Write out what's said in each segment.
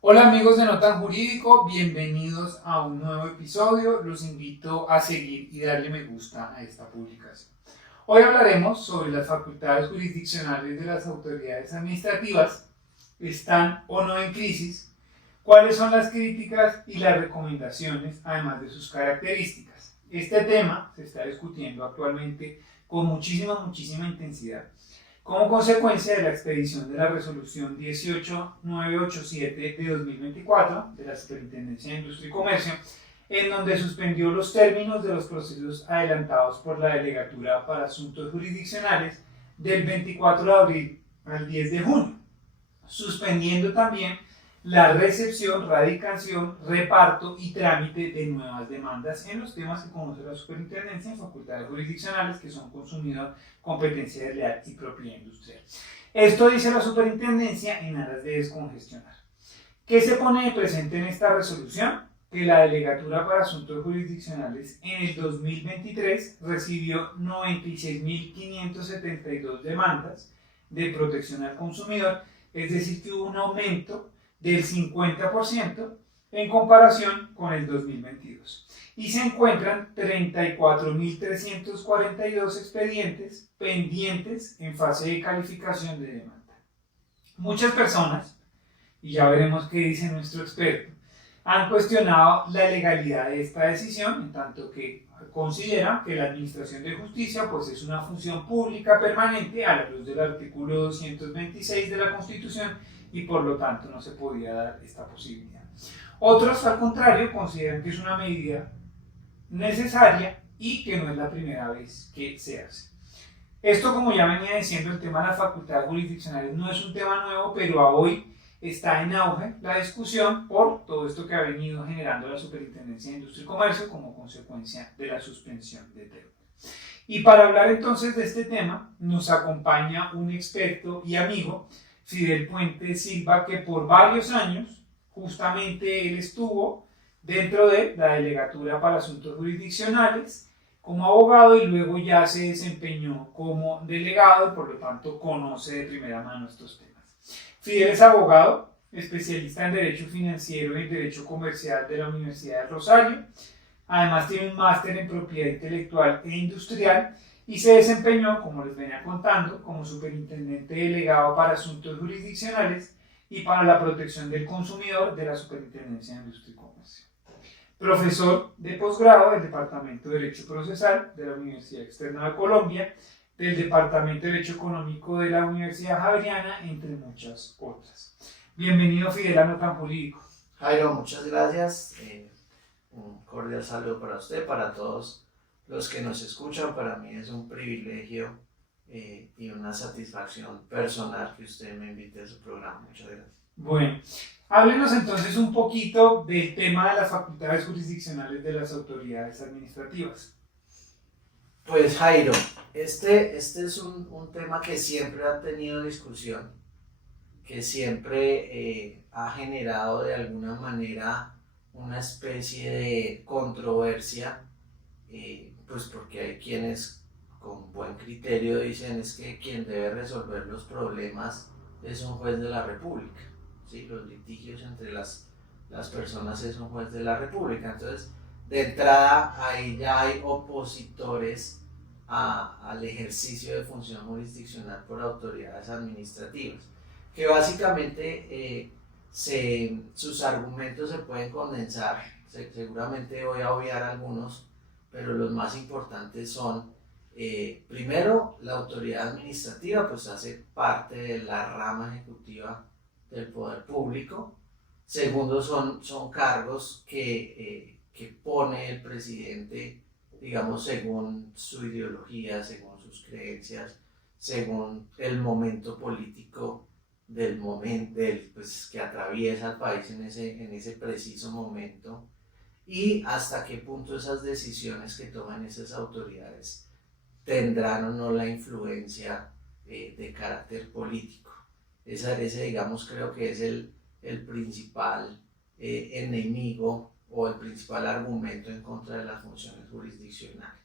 Hola amigos de Notan Jurídico, bienvenidos a un nuevo episodio. Los invito a seguir y darle me gusta a esta publicación. Hoy hablaremos sobre las facultades jurisdiccionales de las autoridades administrativas, están o no en crisis, cuáles son las críticas y las recomendaciones, además de sus características. Este tema se está discutiendo actualmente con muchísima intensidad como consecuencia de la expedición de la resolución 18987 de 2024 de la Superintendencia de Industria y Comercio, en donde suspendió los términos de los procesos adelantados por la Delegatura para Asuntos Jurisdiccionales del 24 de abril al 10 de junio, suspendiendo también la recepción, radicación, reparto y trámite de nuevas demandas en los temas que conoce la Superintendencia en facultades jurisdiccionales que son consumidor, competencia desleal y propiedad industrial. Esto dice la Superintendencia en aras de descongestionar. ¿Qué se pone de presente en esta resolución? Que la Delegatura para Asuntos Jurisdiccionales en el 2023 recibió 96.572 demandas de protección al consumidor, es decir, que hubo un aumento del 50% en comparación con el 2022. Y se encuentran 34.342 expedientes pendientes en fase de calificación de demanda. Muchas personas, y ya veremos qué dice nuestro experto, han cuestionado la legalidad de esta decisión, en tanto que considera que la Administración de Justicia pues, es una función pública permanente a la luz del artículo 226 de la Constitución y por lo tanto no se podía dar esta posibilidad. Otros, al contrario, consideran que es una medida necesaria y que no es la primera vez que se hace. Esto, como ya venía diciendo, el tema de las facultades jurisdiccionales no es un tema nuevo, pero a hoy está en auge la discusión por todo esto que ha venido generando la Superintendencia de Industria y Comercio como consecuencia de la suspensión de términos. Y para hablar entonces de este tema, nos acompaña un experto y amigo, Fidel Puente Silva, que por varios años, justamente él estuvo dentro de la Delegatura para Asuntos Jurisdiccionales como abogado y luego ya se desempeñó como delegado y por lo tanto conoce de primera mano estos temas. Fidel es abogado, especialista en Derecho Financiero y Derecho Comercial de la Universidad de Rosario. Además tiene un máster en Propiedad Intelectual e Industrial y se desempeñó, como les venía contando, como superintendente delegado para asuntos jurisdiccionales y para la protección del consumidor de la Superintendencia de Industria y Comercio. Profesor de posgrado del Departamento de Derecho Procesal de la Universidad Externa de Colombia, del Departamento de Derecho Económico de la Universidad Javeriana, entre muchas otras. Bienvenido, Fidel, a Notan Jurídico. Jairo, muchas gracias. Un cordial saludo para usted, para todos los que nos escuchan. Para mí es un privilegio y una satisfacción personal que usted me invite a su programa. Muchas gracias. Bueno, háblenos entonces un poquito del tema de las facultades jurisdiccionales de las autoridades administrativas. Pues Jairo, este es un tema que siempre ha tenido discusión, que siempre ha generado de alguna manera una especie de controversia, pues porque hay quienes con buen criterio dicen es que quien debe resolver los problemas es un juez de la República, ¿sí? Los litigios entre las personas es un juez de la República. Entonces, de entrada ahí ya hay opositores al ejercicio de función jurisdiccional por autoridades administrativas, que básicamente sus argumentos se pueden condensar, seguramente voy a obviar algunos, pero los más importantes son, primero, la autoridad administrativa pues hace parte de la rama ejecutiva del poder público. Segundo, son cargos que pone el presidente, digamos, según su ideología, según sus creencias, según el momento político del momento pues, que atraviesa el país en ese preciso momento, y hasta qué punto esas decisiones que toman esas autoridades tendrán o no la influencia de carácter político. Ese digamos creo que es el principal enemigo o el principal argumento en contra de las funciones jurisdiccionales.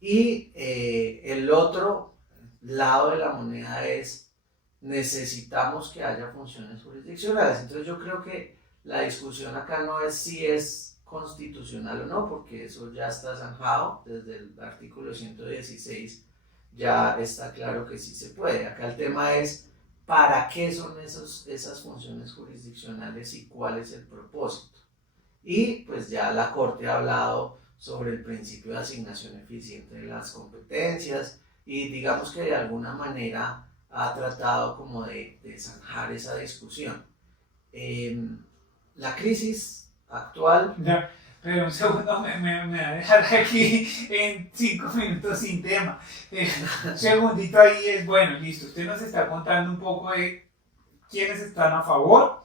Y el otro lado de la moneda es necesitamos que haya funciones jurisdiccionales. Entonces yo creo que la discusión acá no es si es constitucional o no, porque eso ya está zanjado desde el artículo 116, ya está claro que sí se puede. Acá el tema es para qué son esas funciones jurisdiccionales y cuál es el propósito. Y pues ya la Corte ha hablado sobre el principio de asignación eficiente de las competencias y digamos que de alguna manera ha tratado como de zanjar esa discusión. La crisis actual... Ya, pero un segundo me va a dejar aquí en 5 minutos sin tema. Un segundito ahí es, bueno, listo, usted nos está contando un poco de quiénes están a favor,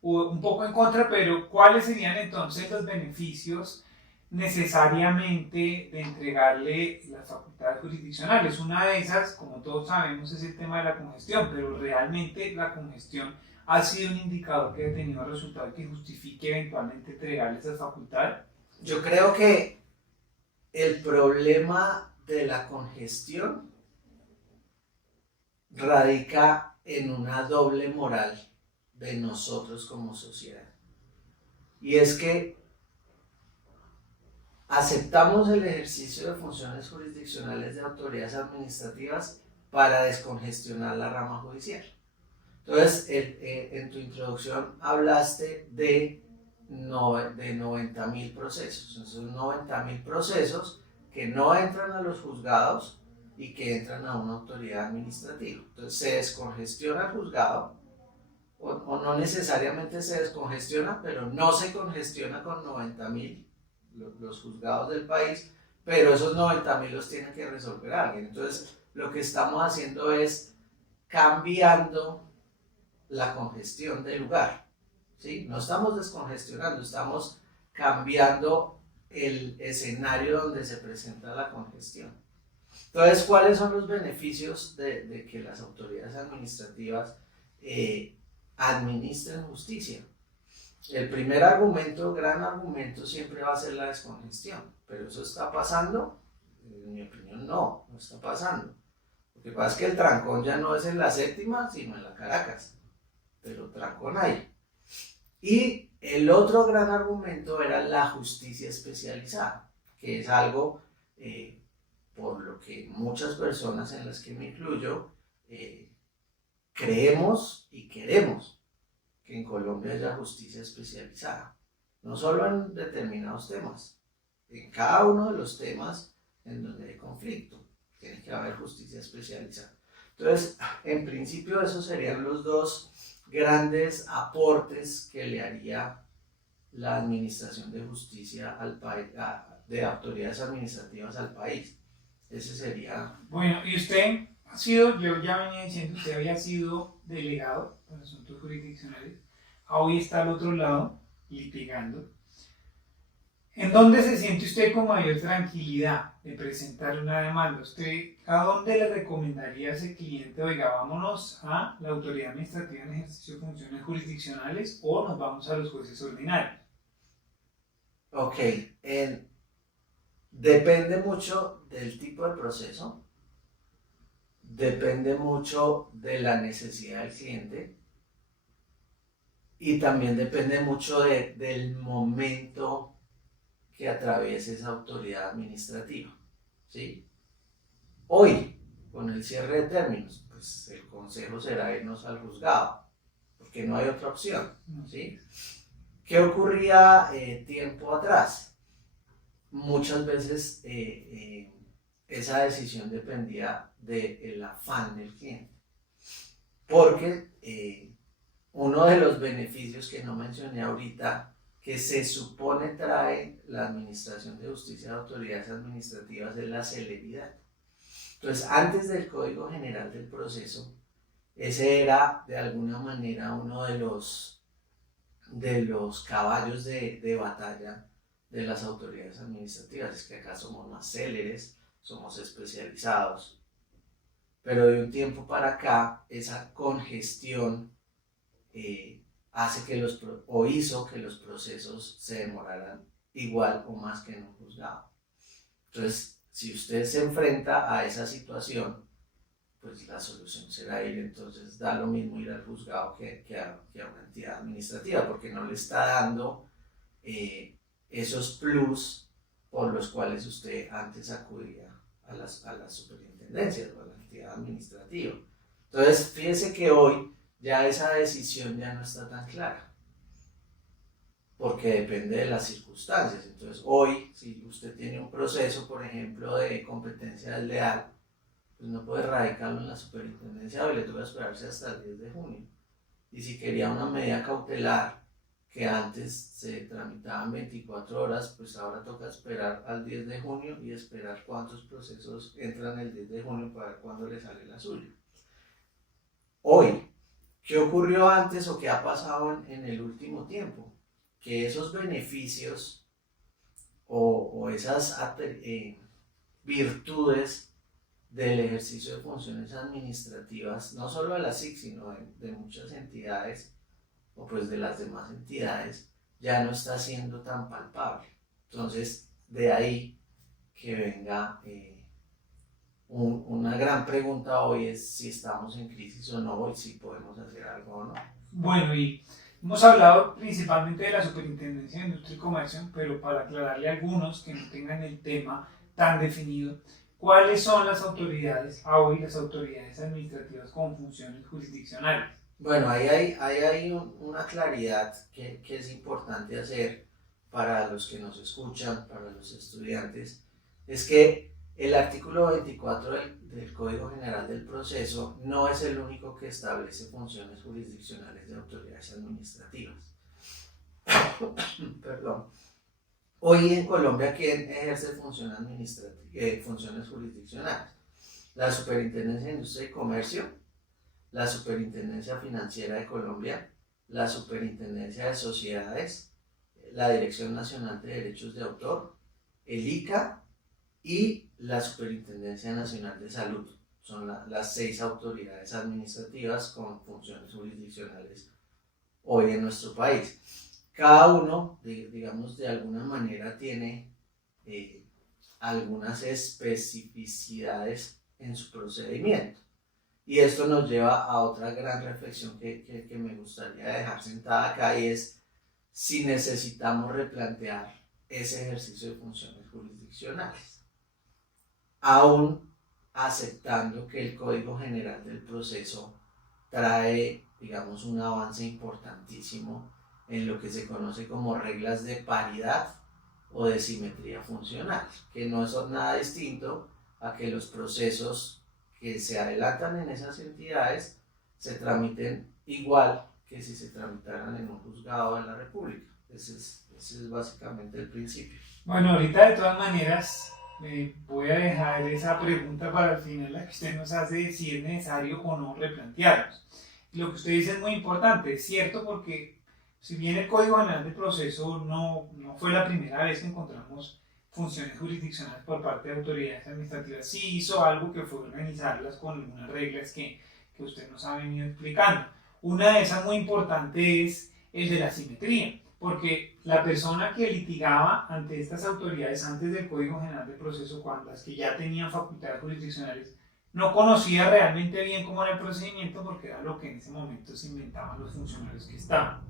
o un poco en contra, pero cuáles serían entonces los beneficios necesariamente de entregarle las facultades jurisdiccionales. Una de esas, como todos sabemos, es el tema de la congestión, pero realmente la congestión ha sido un indicador que ha tenido resultado y que justifique eventualmente entregarle esas facultades. Yo creo que el problema de la congestión radica en una doble moral de nosotros como sociedad. Y es que aceptamos el ejercicio de funciones jurisdiccionales de autoridades administrativas para descongestionar la rama judicial. Entonces, en tu introducción hablaste de 90.000 procesos. Esos 90.000 procesos que no entran a los juzgados y que entran a una autoridad administrativa. Entonces, se descongestiona el juzgado, o no necesariamente se descongestiona, pero no se congestiona con 90.000 los juzgados del país, pero esos 90.000 los tiene que resolver alguien. Entonces, lo que estamos haciendo es cambiando la congestión del lugar, ¿sí? No estamos descongestionando, estamos cambiando el escenario donde se presenta la congestión. Entonces, ¿cuáles son los beneficios de que las autoridades administrativas administren justicia? El primer argumento, gran argumento, siempre va a ser la descongestión, pero ¿eso está pasando? En mi opinión, no está pasando. Lo que pasa es que el trancón ya no es en la séptima, sino en la Caracas, pero trancón hay. Y el otro gran argumento era la justicia especializada, que es algo por lo que muchas personas, en las que me incluyo, creemos y queremos que en Colombia haya justicia especializada, no solo en determinados temas, en cada uno de los temas en donde hay conflicto, tiene que haber justicia especializada. Entonces, en principio, esos serían los dos grandes aportes que le haría la administración de justicia al país, de autoridades administrativas al país. Ese sería... Bueno, y usted ha sido, yo ya venía diciendo, usted había sido delegado para asuntos jurisdiccionales, hoy está al otro lado, litigando. ¿En dónde se siente usted con mayor tranquilidad de presentar una demanda? ¿Usted a dónde le recomendaría a ese cliente, oiga, vámonos a la autoridad administrativa en ejercicio de funciones jurisdiccionales o nos vamos a los jueces ordinarios? Ok, depende mucho del tipo de proceso, depende mucho de la necesidad del cliente y también depende mucho del momento que atraviese esa autoridad administrativa, ¿sí? Hoy, con el cierre de términos, pues el consejo será irnos al juzgado, porque no hay otra opción, ¿sí? ¿Qué ocurría tiempo atrás? Muchas veces esa decisión dependía del afán del cliente, porque uno de los beneficios que no mencioné ahorita, que se supone trae la administración de justicia de autoridades administrativas, es la celeridad. Entonces, antes del Código General del Proceso, ese era de alguna manera uno de los caballos de batalla de las autoridades administrativas, es que acá somos más céleres, somos especializados, pero de un tiempo para acá esa congestión hizo que los procesos se demoraran igual o más que en un juzgado. Entonces, si usted se enfrenta a esa situación, pues la solución será ir, entonces da lo mismo ir al juzgado que a una entidad administrativa, porque no le está dando esos plus por los cuales usted antes acudía a las superintendencias o a la entidad administrativa. Entonces, fíjense que hoy ya esa decisión ya no está tan clara, porque depende de las circunstancias. Entonces, hoy, si usted tiene un proceso, por ejemplo, de competencia desleal, pues no puede radicarlo en la superintendencia o le toca esperarse hasta el 10 de junio. Y si quería una medida cautelar que antes se tramitaba en 24 horas, pues ahora toca esperar al 10 de junio y esperar cuántos procesos entran el 10 de junio para ver cuándo le sale la suya. Hoy, ¿qué ocurrió antes o qué ha pasado en el último tiempo? Que esos beneficios o esas virtudes del ejercicio de funciones administrativas, no solo de la SIC, sino de muchas entidades, o pues de las demás entidades, ya no está siendo tan palpable. Entonces, de ahí que venga una gran pregunta hoy es si estamos en crisis o no, y si podemos hacer algo o no. Bueno, y hemos hablado principalmente de la Superintendencia de Industria y Comercio, pero para aclararle a algunos que no tengan el tema tan definido, ¿cuáles son las autoridades, hoy las autoridades administrativas con funciones jurisdiccionales? Bueno, ahí hay una claridad que es importante hacer para los que nos escuchan, para los estudiantes, es que el artículo 24 del Código General del Proceso no es el único que establece funciones jurisdiccionales de autoridades administrativas. Perdón. Hoy en Colombia, ¿quién ejerce funciones jurisdiccionales? La Superintendencia de Industria y Comercio, la Superintendencia Financiera de Colombia, la Superintendencia de Sociedades, la Dirección Nacional de Derechos de Autor, el ICA y la Superintendencia Nacional de Salud. Son las 6 autoridades administrativas con funciones jurisdiccionales hoy en nuestro país. Cada uno, digamos, de alguna manera tiene algunas especificidades en su procedimiento. Y esto nos lleva a otra gran reflexión que me gustaría dejar sentada acá, y es si necesitamos replantear ese ejercicio de funciones jurisdiccionales, aún aceptando que el Código General del Proceso trae, digamos, un avance importantísimo en lo que se conoce como reglas de paridad o de simetría funcional, que no son nada distinto a que los procesos que se adelantan en esas entidades se tramiten igual que si se tramitaran en un juzgado de la República. Ese es básicamente el principio. Bueno, ahorita de todas maneras voy a dejar esa pregunta para el final, la que usted nos hace, si es necesario o no replantearlos. Y lo que usted dice es muy importante, es cierto, porque si bien el Código General de Proceso no fue la primera vez que encontramos funciones jurisdiccionales por parte de autoridades administrativas, sí hizo algo que fue organizarlas con algunas reglas que usted nos ha venido explicando. Una de esas muy importante es el de la simetría, porque la persona que litigaba ante estas autoridades antes del Código General de Proceso, cuando las que ya tenían facultades jurisdiccionales, no conocía realmente bien cómo era el procedimiento, porque era lo que en ese momento se inventaban los funcionarios que estaban.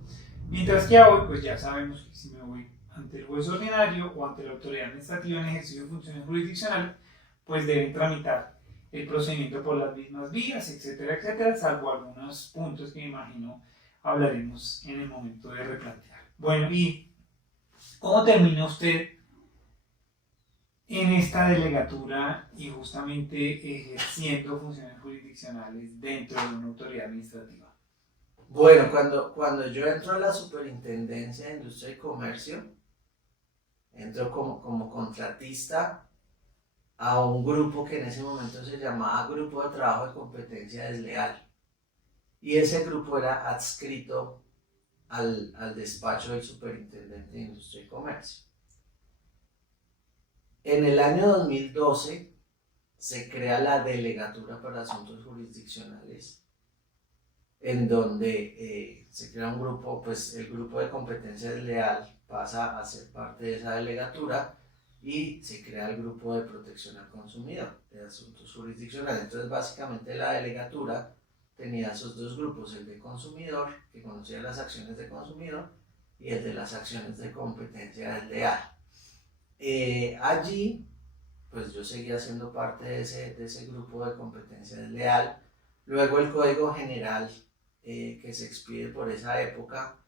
Mientras que hoy, pues ya sabemos que si me voy ante el juez ordinario o ante la autoridad administrativa en ejercicio de funciones jurisdiccionales, pues deben tramitar el procedimiento por las mismas vías, etcétera, etcétera, salvo algunos puntos que me imagino hablaremos en el momento de replantear. Bueno, ¿y cómo termina usted en esta delegatura y justamente ejerciendo funciones jurisdiccionales dentro de una autoridad administrativa? Bueno, cuando yo entro a la Superintendencia de Industria y Comercio, entro como contratista a un grupo que en ese momento se llamaba Grupo de Trabajo de Competencia Desleal. Y ese grupo era adscrito al despacho del Superintendente de Industria y Comercio. En el año 2012 se crea la Delegatura para Asuntos Jurisdiccionales, en donde se crea un grupo, pues el Grupo de Competencia Desleal pasa a ser parte de esa delegatura, y se crea el grupo de protección al consumidor, de asuntos jurisdiccionales. Entonces básicamente la delegatura tenía esos dos grupos, el de consumidor, que conocía las acciones de consumidor, y el de las acciones de competencia desleal. Allí, pues yo seguía siendo parte de ese grupo de competencia desleal. Luego el Código General que se expide por esa época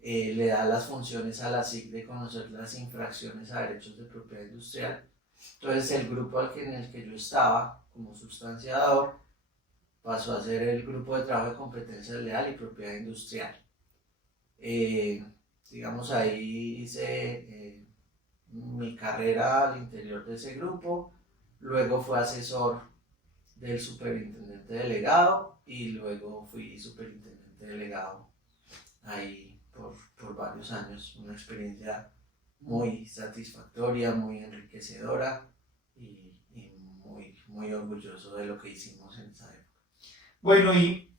le da las funciones a la SIC de conocer las infracciones a derechos de propiedad industrial. Entonces el grupo en el que yo estaba como sustanciador pasó a ser el grupo de trabajo de competencia desleal y propiedad industrial. Digamos, ahí hice mi carrera al interior de ese grupo, luego fui asesor del superintendente delegado y luego fui superintendente delegado ahí por varios años. Una experiencia muy satisfactoria, muy enriquecedora y muy orgulloso de lo que hicimos en esa época. Bueno, y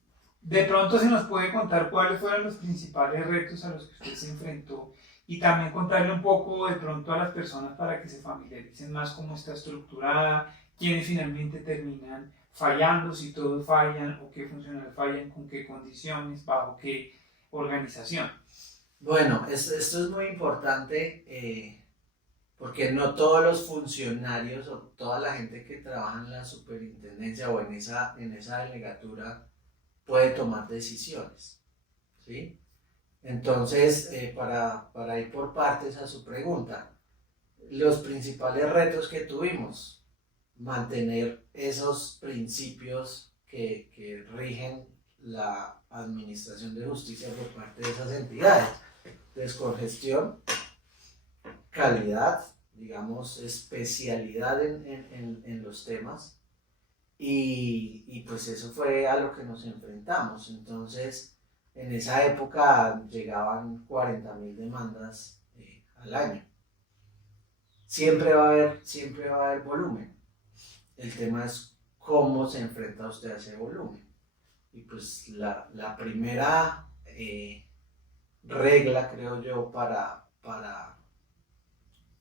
de pronto se nos puede contar cuáles fueron los principales retos a los que usted se enfrentó y también contarle un poco de pronto a las personas para que se familiaricen más cómo está estructurada, quiénes finalmente terminan fallando, si todos fallan o qué funcionarios fallan, con qué condiciones, bajo qué organización. Bueno, esto es muy importante porque no todos los funcionarios o toda la gente que trabaja en la superintendencia o en esa delegatura puede tomar decisiones, ¿sí? Entonces, para ir por partes a su pregunta, los principales retos que tuvimos, mantener esos principios que rigen la administración de justicia por parte de esas entidades, descongestión, calidad, digamos, especialidad en los temas, y pues eso fue a lo que nos enfrentamos. Entonces, en esa época llegaban 40.000 demandas al año. Siempre va a haber volumen. El tema es cómo se enfrenta usted a ese volumen. Y pues la primera regla, creo yo, para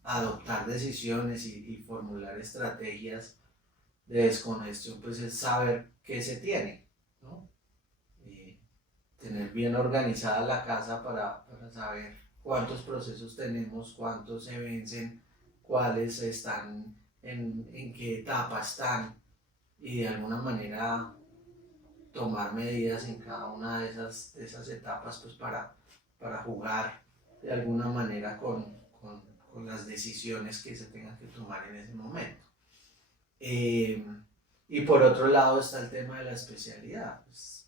adoptar decisiones y formular estrategias de descongestión, pues es saber qué se tiene, ¿no? Tener bien organizada la casa para saber cuántos procesos tenemos, cuántos se vencen, cuáles están, en qué etapa están, y de alguna manera tomar medidas en cada una de esas etapas, pues para jugar de alguna manera con las decisiones que se tengan que tomar en ese momento. Y por otro lado está el tema de la especialidad. Pues,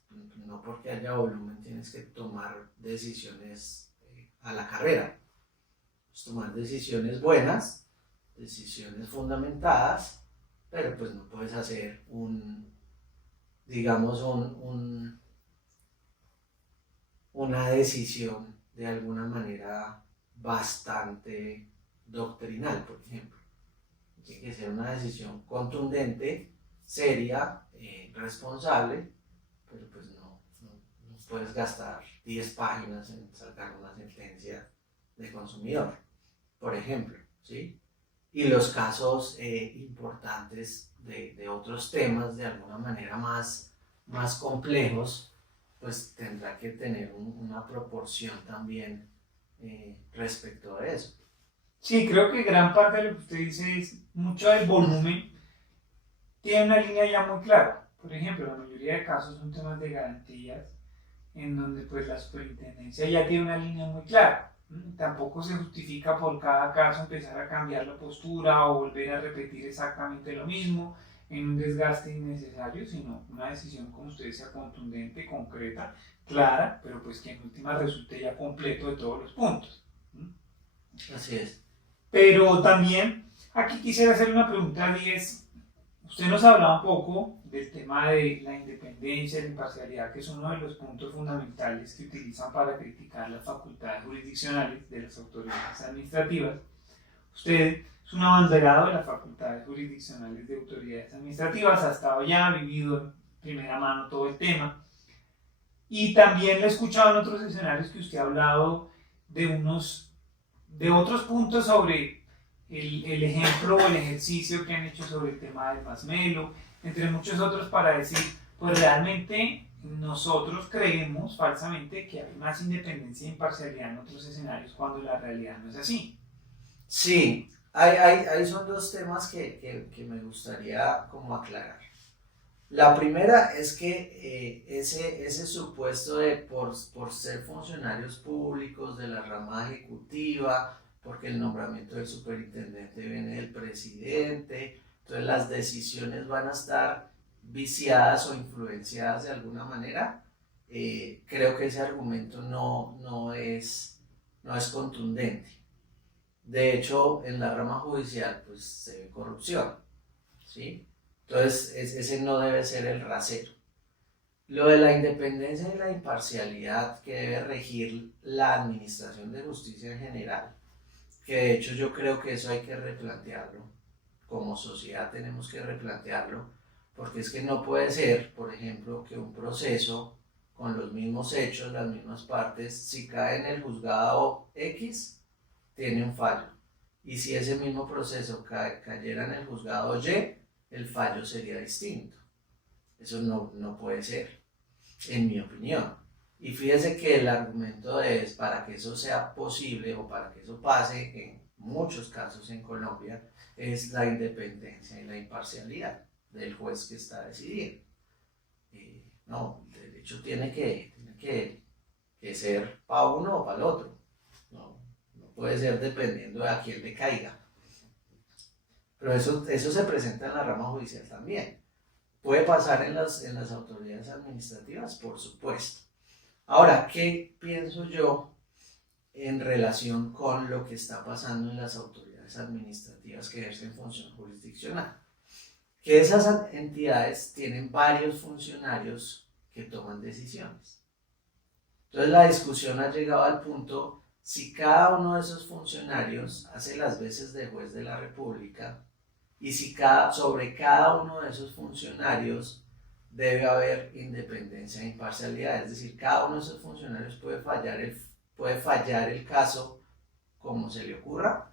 no porque haya volumen tienes que tomar decisiones a la carrera. Pues tomar decisiones buenas, decisiones fundamentadas, pero pues no puedes hacer una decisión de alguna manera bastante doctrinal, por ejemplo. Tiene que ser una decisión contundente, seria, responsable, pero pues no puedes gastar 10 páginas en sacar una sentencia de consumidor, por ejemplo, ¿sí? Y los casos importantes de otros temas, de alguna manera más complejos, pues tendrá que tener una proporción también respecto a eso. Sí, creo que gran parte de lo que usted dice es mucho del volumen, tiene una línea ya muy clara. Por ejemplo, la mayoría de casos son temas de garantías, en donde pues la superintendencia ya tiene una línea muy clara. Tampoco se justifica por cada caso empezar a cambiar la postura o volver a repetir exactamente lo mismo en un desgaste innecesario, sino una decisión, como usted decía, contundente, concreta, clara, pero pues que en última resulte ya completo de todos los puntos. Así es. Pero también aquí quisiera hacer una pregunta y es, usted nos hablaba un poco del tema de la independencia y la imparcialidad, que es uno de los puntos fundamentales que utilizan para criticar las facultades jurisdiccionales de las autoridades administrativas. Usted es un abanderado de las facultades jurisdiccionales de autoridades administrativas, ha estado ya, ha vivido en primera mano todo el tema, y también le he escuchado en otros escenarios que usted ha hablado de otros puntos sobre el ejemplo o el ejercicio que han hecho sobre el tema del Masmelo, entre muchos otros, para decir, pues realmente nosotros creemos falsamente que hay más independencia e imparcialidad en otros escenarios cuando la realidad no es así. Sí, hay son dos temas que me gustaría como aclarar. La primera es que ese supuesto de por ser funcionarios públicos de la rama ejecutiva, porque el nombramiento del superintendente viene del presidente, entonces las decisiones van a estar viciadas o influenciadas de alguna manera. Creo que ese argumento no es contundente. De hecho, en la rama judicial pues se ve corrupción, ¿sí? Entonces, ese no debe ser el rasero. Lo de la independencia y la imparcialidad que debe regir la administración de justicia en general, que de hecho yo creo que eso hay que replantearlo. Como sociedad tenemos que replantearlo, porque es que no puede ser, por ejemplo, que un proceso con los mismos hechos, las mismas partes, si cae en el juzgado X, tiene un fallo. Y si ese mismo proceso cayera en el juzgado Y, el fallo sería distinto. Eso no puede ser, en mi opinión. Y fíjese que el argumento es para que eso sea posible o para que eso pase en muchos casos en Colombia es la independencia y la imparcialidad del juez que está decidiendo. No, el derecho tiene que ser para uno o para el otro. No puede ser dependiendo de a quién le caiga. Pero eso se presenta en la rama judicial también. ¿Puede pasar en las autoridades administrativas? Por supuesto. Ahora, ¿qué pienso yo en relación con lo que está pasando en las autoridades administrativas que ejercen función jurisdiccional? Que esas entidades tienen varios funcionarios que toman decisiones. Entonces la discusión ha llegado al punto si cada uno de esos funcionarios hace las veces de juez de la República y si sobre cada uno de esos funcionarios debe haber independencia e imparcialidad, es decir, cada uno de esos funcionarios puede fallar el caso como se le ocurra.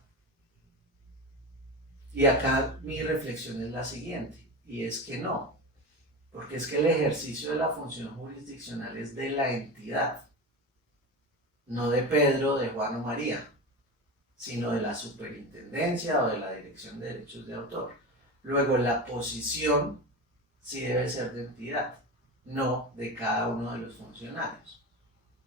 Y acá mi reflexión es la siguiente, y es que no, porque es que el ejercicio de la función jurisdiccional es de la entidad, no de Pedro, de Juan o María, sino de la superintendencia o de la dirección de derechos de autor. Luego, la posición sí debe ser de entidad, no de cada uno de los funcionarios.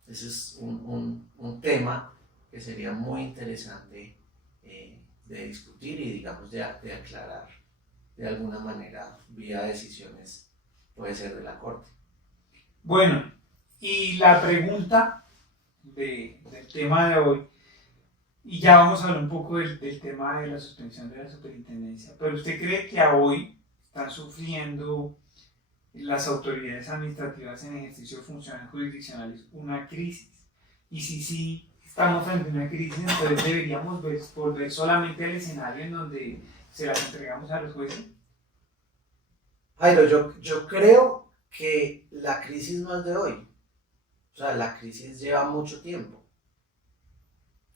Ese es un tema que sería muy interesante de discutir y, digamos, de aclarar de alguna manera vía decisiones, puede ser de la Corte. Bueno, y la pregunta del tema de hoy, y ya vamos a hablar un poco del tema de la suspensión de la superintendencia, pero ¿usted cree que a hoy están sufriendo las autoridades administrativas en ejercicio de funciones jurisdiccionales una crisis? Y si sí estamos frente a una crisis, entonces deberíamos volver solamente al escenario en donde se las entregamos a los jueces. Jairo, yo creo que la crisis no es de hoy, o sea, la crisis lleva mucho tiempo,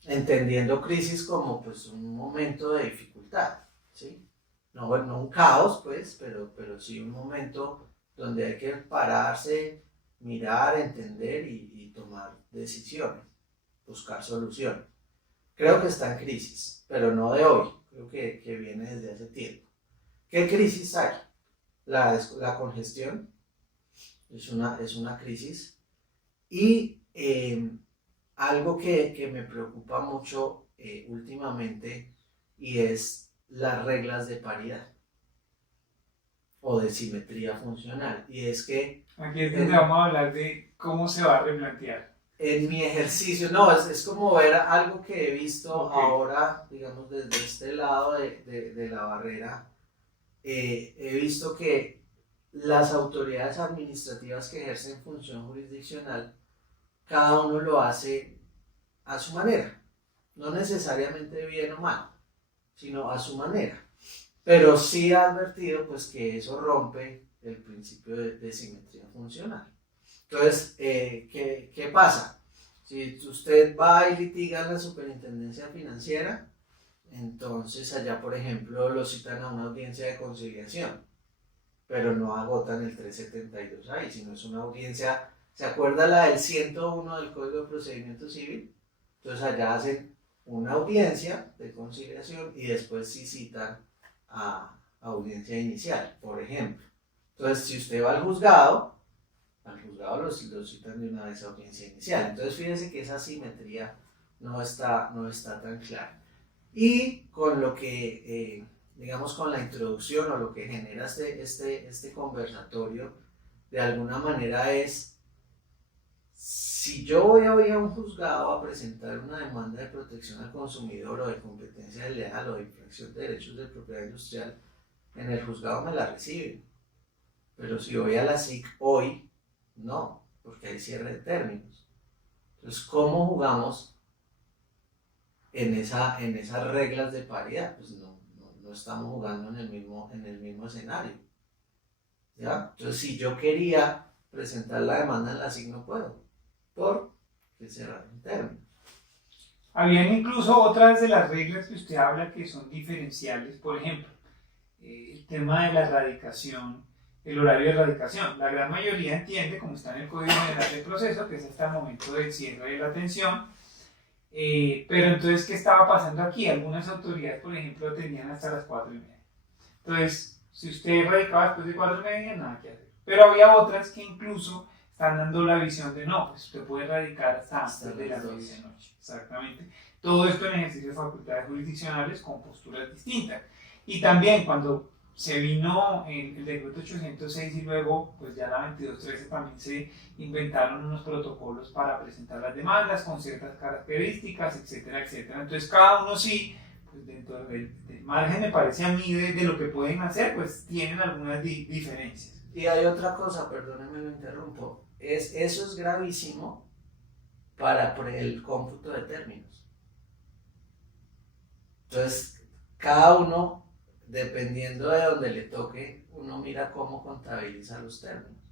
entendiendo crisis como pues un momento de dificultad, ¿sí? No un caos, pues, pero sí un momento donde hay que pararse, mirar, entender y tomar decisiones, buscar soluciones. Creo que está en crisis, pero no de hoy, creo que viene desde hace tiempo. ¿Qué crisis hay? La congestión es una crisis y algo que me preocupa mucho últimamente y es las reglas de paridad o de simetría funcional, y es que aquí es donde vamos a hablar de cómo se va a replantear. En mi ejercicio, no, es como ver algo que he visto ahora, digamos, desde este lado de la barrera. He visto que las autoridades administrativas que ejercen función jurisdiccional, cada uno lo hace a su manera, no necesariamente bien o mal, sino a su manera. Pero sí ha advertido pues, que eso rompe el principio de simetría funcional. Entonces, ¿qué pasa? Si usted va y litiga en la superintendencia financiera, entonces allá, por ejemplo, lo citan a una audiencia de conciliación, pero no agotan el 372 ahí, sino es una audiencia, ¿se acuerda la del 101 del Código de Procedimiento Civil? Entonces allá hacen una audiencia de conciliación y después sí citan a audiencia inicial, por ejemplo. Entonces, si usted va al juzgado lo citan de una vez a audiencia inicial. Entonces, fíjense que esa simetría no está tan clara. Y con lo que, digamos, con la introducción o lo que genera este conversatorio, de alguna manera es, si yo voy hoy a un juzgado a presentar una demanda de protección al consumidor o de competencia desleal o de infracción de derechos de propiedad industrial, en el juzgado me la reciben. Pero si voy a la SIC hoy, no, porque hay cierre de términos. Entonces, ¿cómo jugamos en esas reglas de paridad? Pues no estamos jugando en el mismo escenario. ¿Ya? Entonces, si yo quería presentar la demanda en la SIC, no puedo, porque cerraron términos. Habían incluso otras de las reglas que usted habla que son diferenciales, por ejemplo, el tema de la radicación, el horario de radicación. La gran mayoría entiende, como está en el Código General de Proceso, que es hasta el momento del cierre de la atención, pero entonces, ¿qué estaba pasando aquí? Algunas autoridades, por ejemplo, atendían hasta las 4:30. Entonces, si usted radicaba después de 4:30, nada que hacer. Pero había otras que incluso están dando la visión de no, pues usted puede radicar hasta antes de las 10 de noche. Exactamente. Todo esto en ejercicio de facultades jurisdiccionales con posturas distintas. Y también cuando se vino el decreto 806 y luego pues ya la 2213 también se inventaron unos protocolos para presentar las demandas con ciertas características, etcétera, etcétera. Entonces cada uno sí, pues dentro del margen me parece a mí de lo que pueden hacer, pues tienen algunas diferencias. Y hay otra cosa, perdónenme, lo interrumpo, eso es gravísimo para el cómputo de términos. Entonces, cada uno, dependiendo de donde le toque, uno mira cómo contabiliza los términos.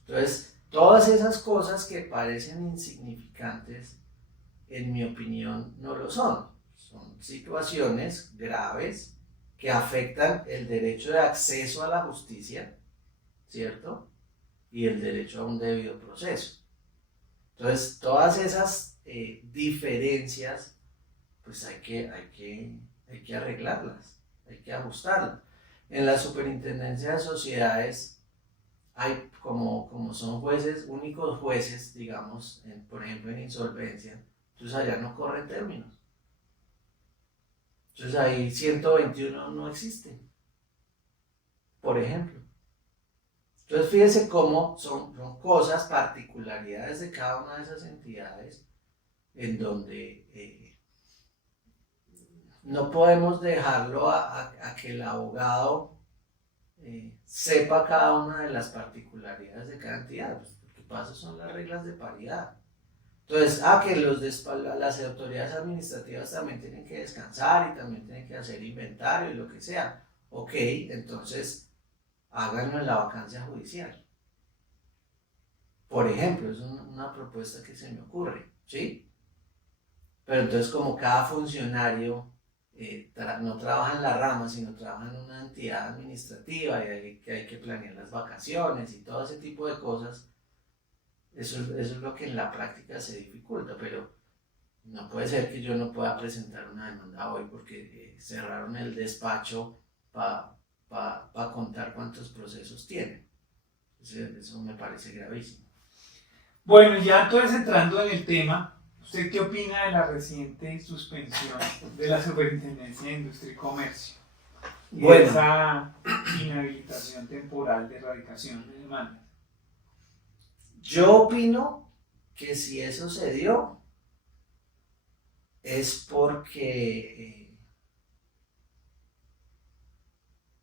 Entonces, todas esas cosas que parecen insignificantes, en mi opinión, no lo son. Son situaciones graves que afectan el derecho de acceso a la justicia, ¿cierto? Y el derecho a un debido proceso. Entonces, todas esas diferencias, pues hay que arreglarlas, hay que ajustarlas. En la Superintendencia de Sociedades hay, como son jueces, únicos jueces, digamos, por ejemplo en insolvencia, entonces allá no corren términos. Entonces ahí 121 no existe, por ejemplo. Entonces fíjense cómo son cosas, particularidades de cada una de esas entidades en donde no podemos dejarlo a que el abogado sepa cada una de las particularidades de cada entidad. Pues lo que pasa son las reglas de paridad. Entonces, que las autoridades administrativas también tienen que descansar y también tienen que hacer inventario y lo que sea. Ok, entonces háganlo en la vacancia judicial. Por ejemplo, es una propuesta que se me ocurre, ¿sí? Pero entonces como cada funcionario no trabaja en la rama, sino trabaja en una entidad administrativa y hay que planear las vacaciones y todo ese tipo de cosas, eso es lo que en la práctica se dificulta, pero no puede ser que yo no pueda presentar una demanda hoy porque cerraron el despacho para contar cuántos procesos tienen. Eso me parece gravísimo. Bueno, ya entonces entrando en el tema, ¿usted qué opina de la reciente suspensión de la Superintendencia de Industria y Comercio? Y bueno, esa inhabilitación temporal de erradicación de demandas. Yo opino que si eso se dio es porque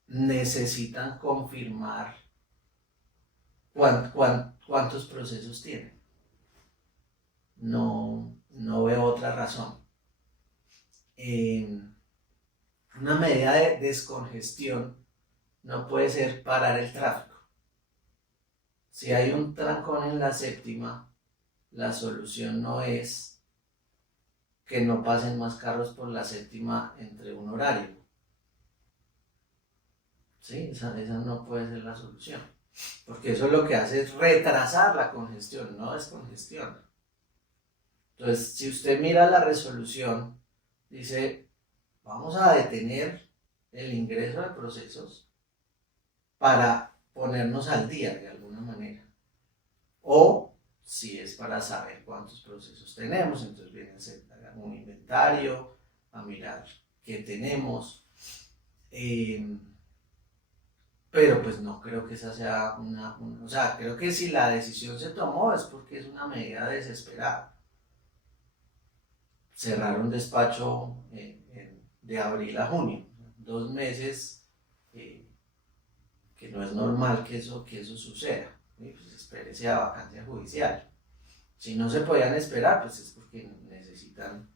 necesitan confirmar cuántos procesos tienen. No veo otra razón. Una medida de descongestión no puede ser parar el tráfico. Si hay un trancón en la séptima, la solución no es que no pasen más carros por la séptima entre un horario. Sí, esa no puede ser la solución, porque eso lo que hace es retrasar la congestión, no descongestiona. Entonces, si usted mira la resolución, dice, vamos a detener el ingreso de procesos para ponernos al día de alguna manera. O si es para saber cuántos procesos tenemos, entonces viene a hacer un inventario, a mirar qué tenemos. Pero pues no creo que esa sea o sea, creo que si la decisión se tomó es porque es una medida desesperada. Cerrar un despacho de abril a junio, 2 meses, que no es normal que eso suceda. Pues espérese a vacancia judicial. Si no se podían esperar, pues es porque necesitan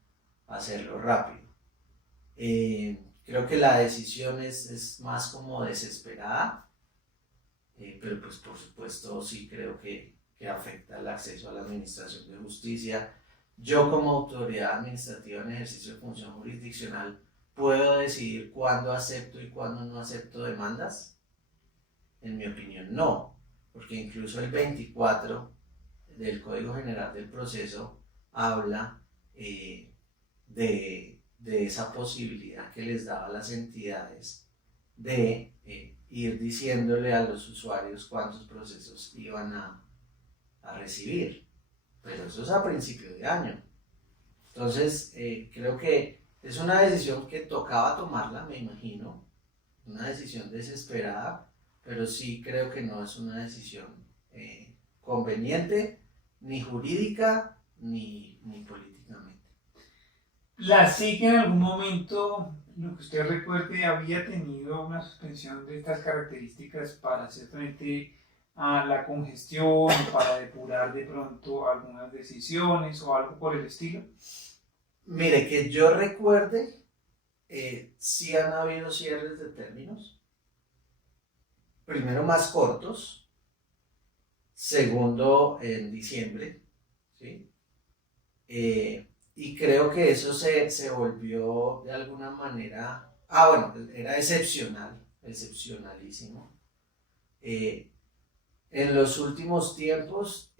hacerlo rápido. Creo que la decisión es más como desesperada, pero pues por supuesto sí creo que afecta el acceso a la administración de justicia. Yo como autoridad administrativa en ejercicio de función jurisdiccional puedo decidir cuándo acepto y cuándo no acepto demandas. En mi opinión no, porque incluso el 24 del Código General del Proceso habla de esa posibilidad que les daba a las entidades de ir diciéndole a los usuarios cuántos procesos iban a recibir, pero eso es a principio de año. Entonces creo que es una decisión que tocaba tomarla, me imagino, una decisión desesperada, pero sí creo que no es una decisión conveniente, ni jurídica, ni políticamente. La SIC en algún momento, lo que usted recuerde, había tenido una suspensión de estas características para hacer frente a la congestión o para depurar de pronto algunas decisiones o algo por el estilo. Mire, que yo recuerde, sí han habido cierres de términos. Primero más cortos, segundo en diciembre, ¿sí? Y creo que eso se volvió de alguna manera, bueno, era excepcionalísimo. En los últimos tiempos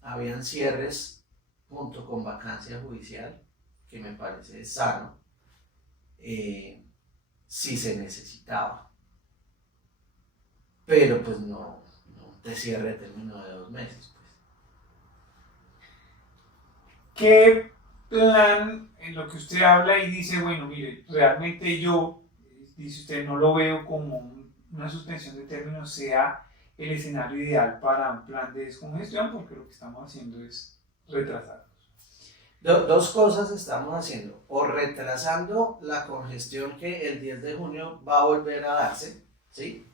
habían cierres junto con vacancia judicial, que me parece sano, si se necesitaba. Pero pues no te cierre término de 2 meses. Pues. ¿Qué plan en lo que usted habla y dice, bueno, mire, realmente yo, dice usted, no lo veo como una suspensión de términos sea el escenario ideal para un plan de descongestión, porque lo que estamos haciendo es retrasarlos? Dos cosas estamos haciendo, o retrasando la congestión que el 10 de junio va a volver a darse, ¿sí?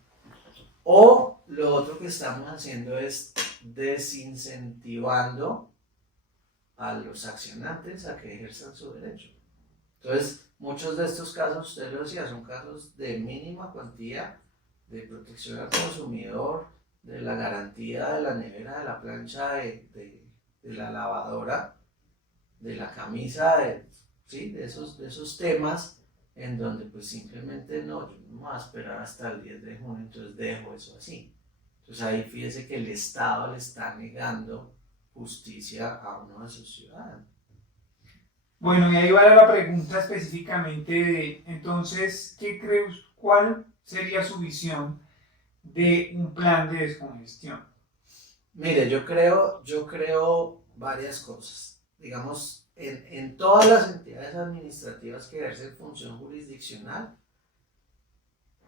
O lo otro que estamos haciendo es desincentivando a los accionantes a que ejerzan su derecho. Entonces, muchos de estos casos, usted lo decía, son casos de mínima cuantía, de protección al consumidor, de la garantía de la nevera, de la plancha, de la lavadora, de la camisa, ¿sí? de esos temas en donde pues simplemente yo no voy a esperar hasta el 10 de junio, entonces dejo eso así. Entonces ahí fíjese que el Estado le está negando justicia a uno de sus ciudadanos. Bueno, y ahí va la pregunta específicamente de, entonces, ¿qué cree usted? ¿Cuál sería su visión de un plan de descongestión? Mire, yo creo varias cosas. Digamos, en todas las entidades administrativas que ejercen función jurisdiccional,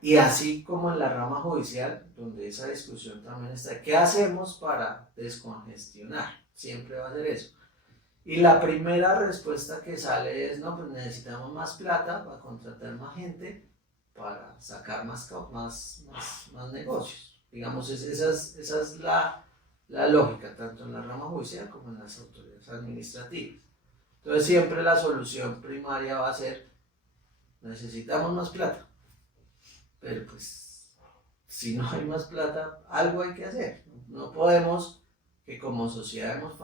y así como en la rama judicial, donde esa discusión también está, ¿qué hacemos para descongestionar? Siempre va a ser eso. Y la primera respuesta que sale es, no, pues necesitamos más plata para contratar más gente, para sacar más negocios. Digamos, esa es la lógica, tanto en la rama judicial como en las autoridades administrativas. Entonces siempre la solución primaria va a ser, necesitamos más plata. Pero pues, si no hay más plata, algo hay que hacer. No podemos, que como sociedad hemos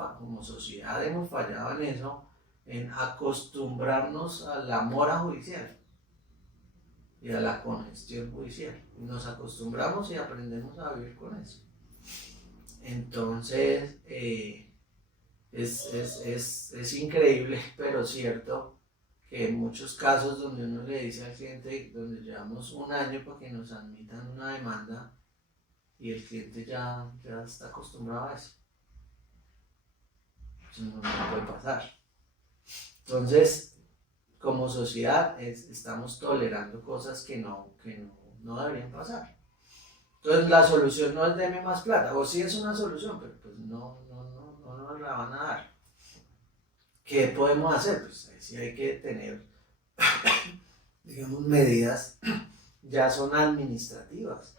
fallado en eso, en acostumbrarnos a la mora judicial y a la congestión judicial. Nos acostumbramos y aprendemos a vivir con eso. Entonces, es increíble, pero cierto, que en muchos casos donde uno le dice al cliente, donde llevamos un año para que nos admitan una demanda, y el cliente ya está acostumbrado a eso. Eso no puede pasar. Entonces, como sociedad, estamos tolerando cosas que no deberían pasar. Entonces, la solución no es deme más plata, o sí es una solución, pero pues no nos la van a dar. ¿Qué podemos hacer? Pues ahí sí hay que tener, digamos, medidas, ya son administrativas.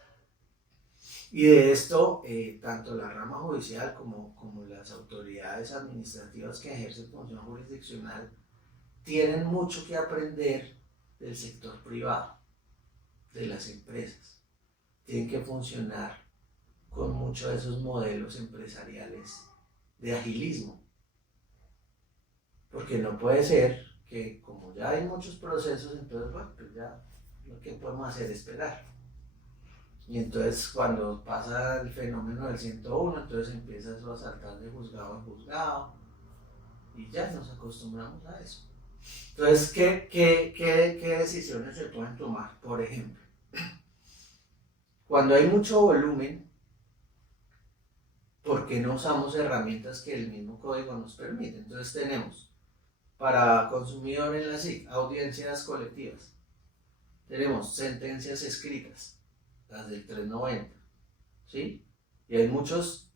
Y de esto, tanto la rama judicial como las autoridades administrativas que ejercen función jurisdiccional tienen mucho que aprender del sector privado, de las empresas. Tienen que funcionar con muchos de esos modelos empresariales de agilismo. Porque no puede ser que, como ya hay muchos procesos, entonces, bueno, pues ya lo que podemos hacer es esperar. Y entonces cuando pasa el fenómeno del 101, entonces empieza eso a saltar de juzgado en juzgado y ya nos acostumbramos a eso. Entonces, ¿qué decisiones se pueden tomar? Por ejemplo, cuando hay mucho volumen, ¿por qué no usamos herramientas que el mismo código nos permite? Entonces tenemos para consumidor en la SIC, audiencias colectivas, tenemos sentencias escritas, las del 390, ¿sí? Y hay muchas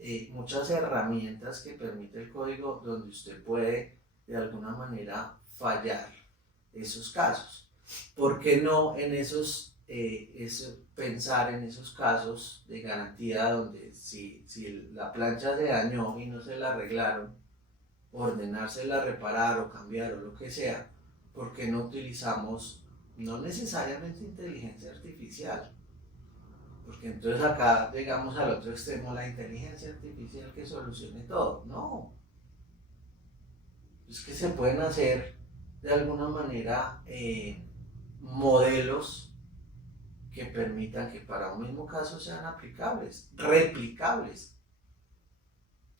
herramientas que permite el código donde usted puede de alguna manera fallar esos casos. ¿Por qué no en pensar en esos casos de garantía donde si la plancha se dañó y no se la arreglaron, ordenársela reparar o cambiar o lo que sea, ¿por qué no utilizamos no necesariamente inteligencia artificial? Porque entonces acá llegamos al otro extremo, la inteligencia artificial que solucione todo. No. Es que se pueden hacer de alguna manera modelos que permitan que para un mismo caso sean aplicables, replicables.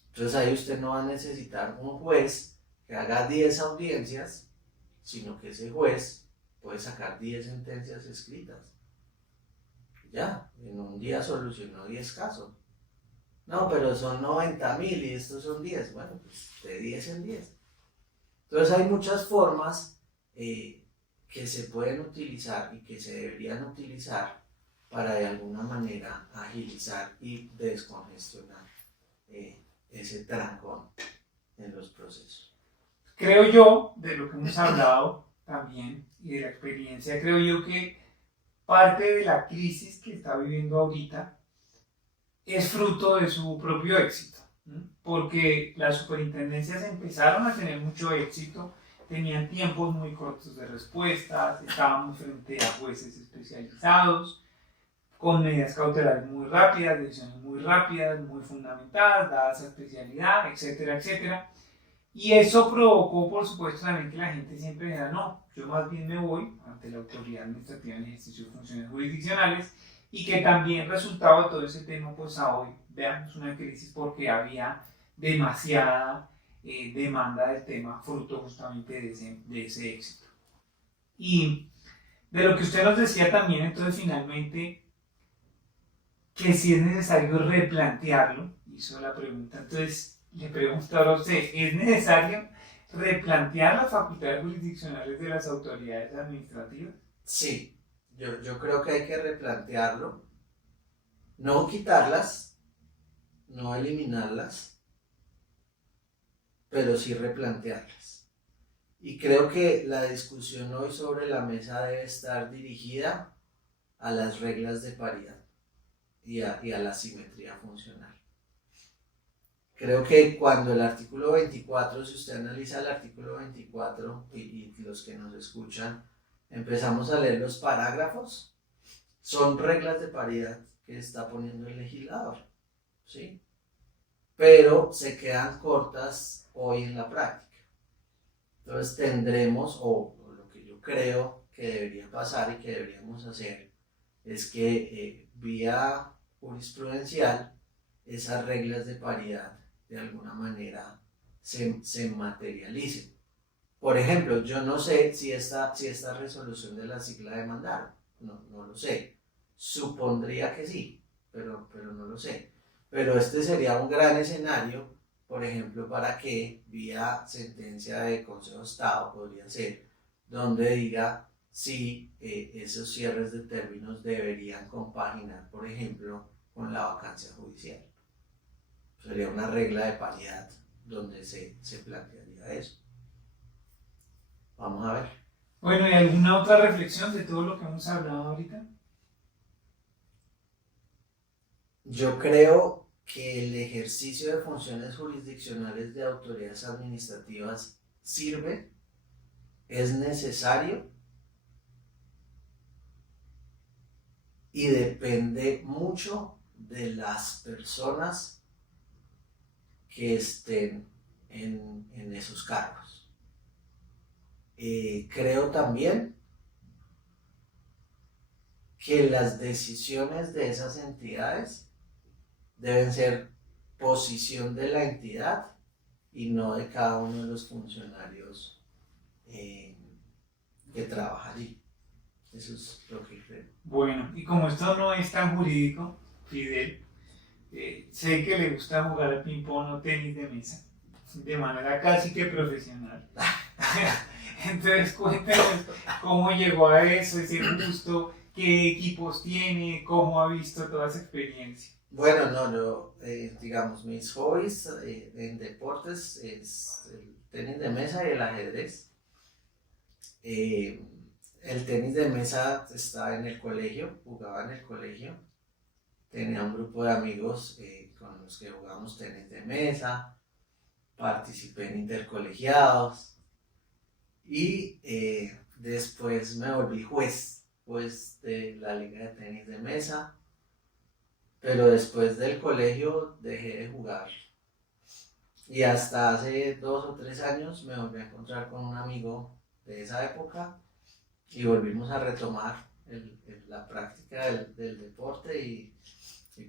Entonces ahí usted no va a necesitar un juez que haga 10 audiencias, sino que ese juez puede sacar 10 sentencias escritas. Ya, en un día solucionó 10 casos. No, pero son 90.000 y estos son 10. Bueno, pues de 10 en 10. Entonces hay muchas formas que se pueden utilizar y que se deberían utilizar para de alguna manera agilizar y descongestionar ese trancón en los procesos. Creo yo, de lo que hemos hablado también y de la experiencia, creo yo que parte de la crisis que está viviendo ahorita es fruto de su propio éxito, ¿no? Porque las superintendencias empezaron a tener mucho éxito, tenían tiempos muy cortos de respuestas, estábamos frente a jueces especializados, con medidas cautelares muy rápidas, decisiones muy rápidas, muy fundamentadas, dadas a especialidad, etcétera, etcétera. Y eso provocó, por supuesto, también que la gente siempre dijera, no, yo más bien me voy ante la autoridad administrativa en ejercicio de funciones jurisdiccionales, y que también resultado de todo ese tema, pues a hoy veamos una crisis porque había demasiada demanda del tema, fruto justamente de ese éxito. Y de lo que usted nos decía también, entonces finalmente, que si es necesario replantearlo, hizo la pregunta, entonces le pregunto ahora a usted, ¿es necesario replantear las facultades jurisdiccionales de las autoridades administrativas? Sí, yo creo que hay que replantearlo, no quitarlas, no eliminarlas, pero sí replantearlas. Y creo que la discusión hoy sobre la mesa debe estar dirigida a las reglas de paridad y a la simetría funcional. Creo que cuando el artículo 24, si usted analiza el artículo 24 y los que nos escuchan, empezamos a leer los parágrafos, son reglas de paridad que está poniendo el legislador, ¿sí? Pero se quedan cortas hoy en la práctica. Entonces tendremos, o lo que yo creo que debería pasar y que deberíamos hacer, es que vía jurisprudencial esas reglas de paridad de alguna manera se materialicen. Por ejemplo, yo no sé si esta resolución de la SIC la demandaron, no lo sé. Supondría que sí, pero no lo sé. Pero este sería un gran escenario, por ejemplo, para que vía sentencia de Consejo de Estado podría ser, donde diga si esos cierres de términos deberían compaginar, por ejemplo, con la vacancia judicial. Sería una regla de paridad donde se plantearía eso. Vamos a ver. Bueno, ¿y alguna otra reflexión de todo lo que hemos hablado ahorita? Yo creo que el ejercicio de funciones jurisdiccionales de autoridades administrativas sirve, es necesario y depende mucho de las personas que estén en esos cargos. Creo también que las decisiones de esas entidades deben ser posición de la entidad y no de cada uno de los funcionarios que trabaja allí. Eso es lo que creo. Bueno, y como esto no es tan jurídico, Fidel, sé que le gusta jugar al ping-pong o tenis de mesa de manera casi que profesional. Entonces cuéntenos cómo llegó a eso, ese gusto, qué equipos tiene, cómo ha visto toda esa experiencia. Bueno, no, yo, digamos, mis hobbies en deportes es el tenis de mesa y el ajedrez. El tenis de mesa estaba en el colegio, jugaba en el colegio. Tenía un grupo de amigos con los que jugamos tenis de mesa, participé en intercolegiados y después me volví juez de la liga de tenis de mesa, pero después del colegio dejé de jugar y hasta hace 2 o 3 años me volví a encontrar con un amigo de esa época y volvimos a retomar la práctica del deporte y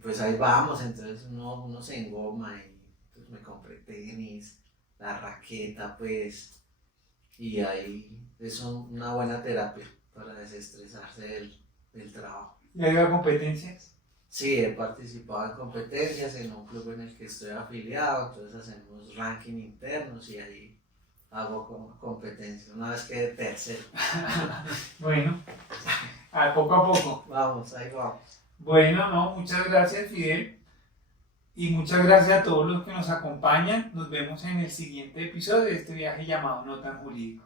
pues ahí vamos. Entonces uno se engoma y pues me compré tenis, la raqueta pues, y ahí es una buena terapia para desestresarse del trabajo. ¿Le ha ido a competencias? Sí, he participado en competencias en un club en el que estoy afiliado, entonces hacemos ranking internos y ahí hago competencias. Una vez quedé tercero. Bueno, poco a poco. Vamos, ahí vamos. Bueno, no, muchas gracias, Fidel. Y muchas gracias a todos los que nos acompañan. Nos vemos en el siguiente episodio de este viaje llamado No Tan Jurídico.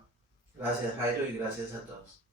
Gracias, Jairo, y gracias a todos.